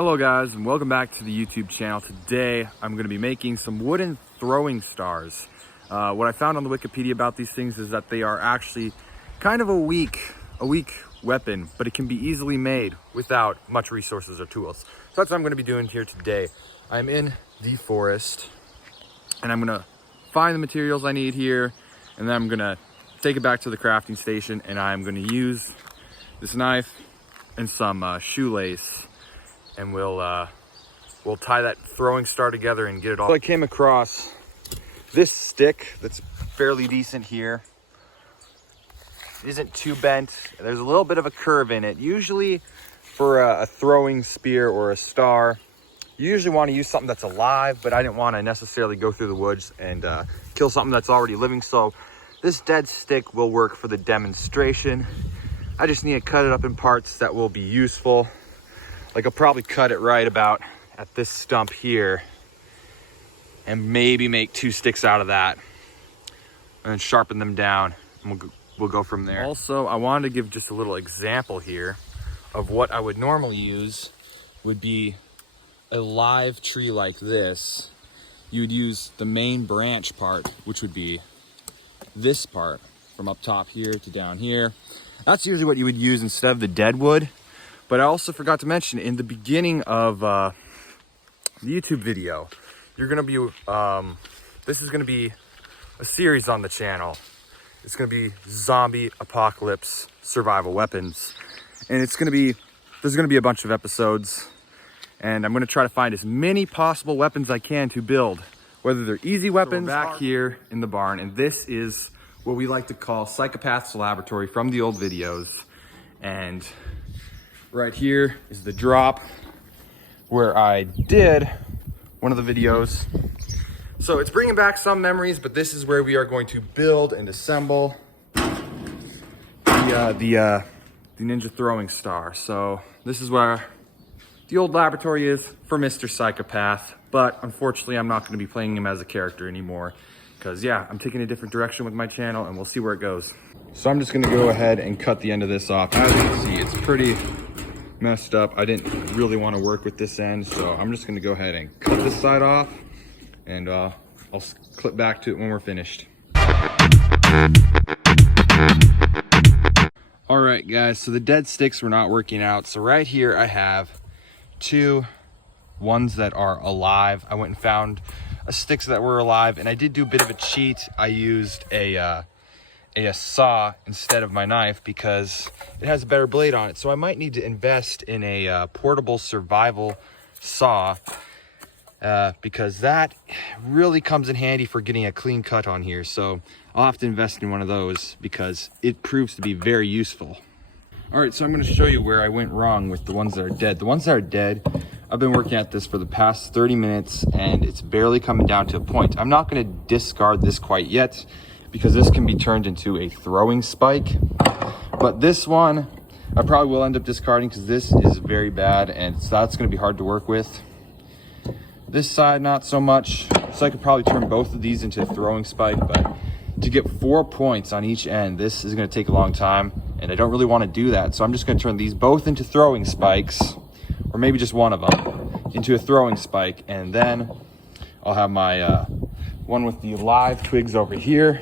Hello guys, and welcome back to the YouTube channel. Today I'm going to be making some wooden throwing stars. What I found on the Wikipedia about these things is that they are actually kind of a weak weapon, but it can be easily made without much resources or tools. So that's what I'm going to be doing here today. I'm in the forest and I'm going to find the materials I need here, and then I'm going to take it back to the crafting station, and I'm going to use this knife and some shoelace, and we'll tie that throwing star together and get it all. So I came across this stick that's fairly decent here. It isn't too bent. There's a little bit of a curve in it. Usually for a throwing spear or a star, you usually want to use something that's alive, but I didn't want to necessarily go through the woods and kill something that's already living. So this dead stick will work for the demonstration. I just need to cut it up in parts that will be useful. Like I'll probably cut it right about at this stump here and maybe make 2 sticks out of that and then sharpen them down, and we'll go from there. Also, I wanted to give just a little example here of what I would normally use would be a live tree like this. You would use the main branch part, which would be this part from up top here to down here. That's usually what you would use instead of the dead wood. But I also forgot to mention in the beginning of the YouTube video, you're gonna be, this is gonna be a series on the channel. It's gonna be zombie apocalypse survival weapons. And there's gonna be a bunch of episodes, and I'm gonna try to find as many possible weapons I can to build, whether they're easy weapons. So we're back here in the barn, and this is what we like to call Psychopath's Laboratory from the old videos. And right here is the drop where I did one of the videos. So it's bringing back some memories, but this is where we are going to build and assemble the Ninja Throwing Star. So this is where the old laboratory is for Mr. Psychopath, but unfortunately I'm not going to be playing him as a character anymore because yeah, I'm taking a different direction with my channel, and we'll see where it goes. So I'm just going to go ahead and cut the end of this off. As you can see, it's pretty messed up. I didn't really want to work with this end, so I'm just going to go ahead and cut this side off, and I'll clip back to it when we're finished. All right guys, so the dead sticks were not working out. So right here I have 2 ones that are alive. I went and found sticks that were alive, and I did do a bit of a cheat. I used a saw instead of my knife because it has a better blade on it. So I might need to invest in a portable survival saw because that really comes in handy for getting a clean cut on here. So I'll have to invest in one of those because it proves to be very useful. All right, so I'm going to show you where I went wrong with the ones that are dead. The ones that are dead, I've been working at this for the past 30 minutes and it's barely coming down to a point. I'm not going to discard this quite yet because this can be turned into a throwing spike. But this one, I probably will end up discarding because this is very bad, and so that's going to be hard to work with. This side, not so much. So I could probably turn both of these into a throwing spike, but to get 4 points on each end, this is going to take a long time, and I don't really want to do that. So I'm just going to turn these both into throwing spikes, or maybe just one of them into a throwing spike, and then I'll have my one with the live twigs over here,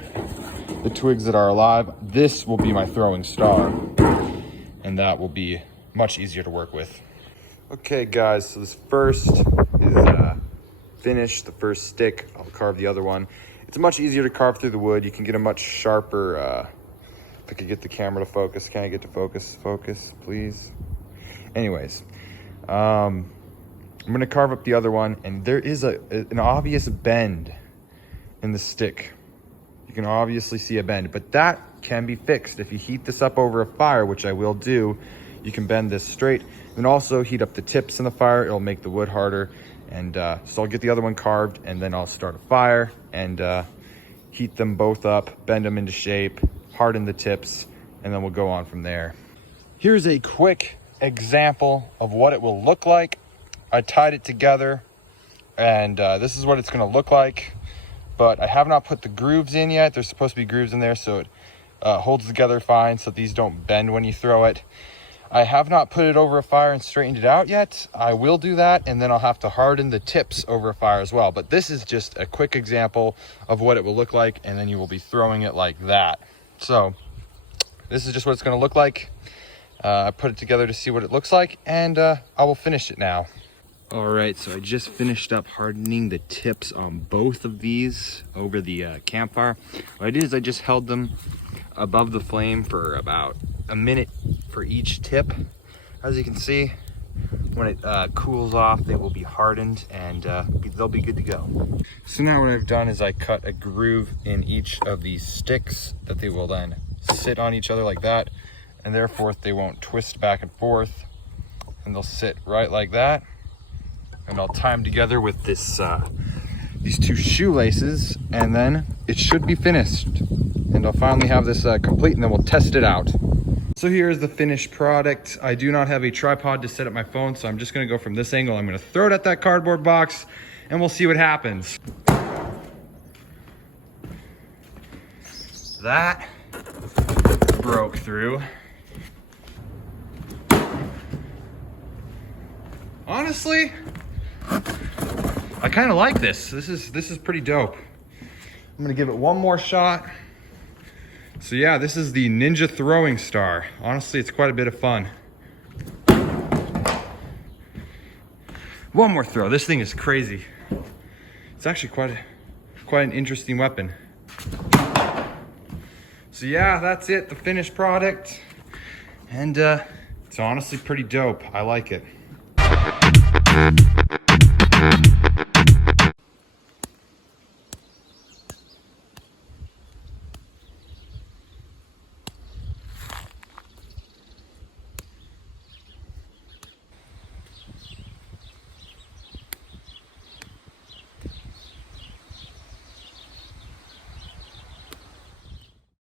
the twigs that are alive. This will be my throwing star, and that will be much easier to work with. Okay guys, so this first is finished, the first stick. I'll carve the other one. It's much easier to carve through the wood. You can get a much sharper, if I could get the camera to focus. Can I get to focus? Focus, please. Anyways, I'm gonna carve up the other one, and there is an obvious bend in the stick. You can obviously see a bend, but that can be fixed. If you heat this up over a fire, which I will do, you can bend this straight. Then also heat up the tips in the fire. It'll make the wood harder. And so I'll get the other one carved, and then I'll start a fire and heat them both up, bend them into shape, harden the tips, and then we'll go on from there. Here's a quick example of what it will look like. I tied it together, and this is what it's going to look like. But I have not put the grooves in yet. There's supposed to be grooves in there so it holds together fine, so these don't bend when you throw it. I have not put it over a fire and straightened it out yet. I will do that, and then I'll have to harden the tips over a fire as well. But this is just a quick example of what it will look like, and then you will be throwing it like that. So this is just what it's going to look like. I put it together to see what it looks like, and I will finish it now. All right, so I just finished up hardening the tips on both of these over the campfire. What I did is I just held them above the flame for about a minute for each tip. As you can see, when it cools off, they will be hardened, and they'll be good to go. So now what I've done is I cut a groove in each of these sticks that they will then sit on each other like that, and therefore they won't twist back and forth, and they'll sit right like that. And I'll tie them together with this these two shoelaces, and then it should be finished. And I'll finally have this complete, and then we'll test it out. So here's the finished product. I do not have a tripod to set up my phone, so I'm just gonna go from this angle. I'm gonna throw it at that cardboard box, and we'll see what happens. That broke through. Honestly, I kind of like this. This is pretty dope. I'm gonna give it one more shot. So yeah, this is the Ninja Throwing Star. Honestly, it's quite a bit of fun. One more throw. This thing is crazy. It's actually quite an interesting weapon. So yeah, that's it, the finished product. And it's honestly pretty dope. I like it.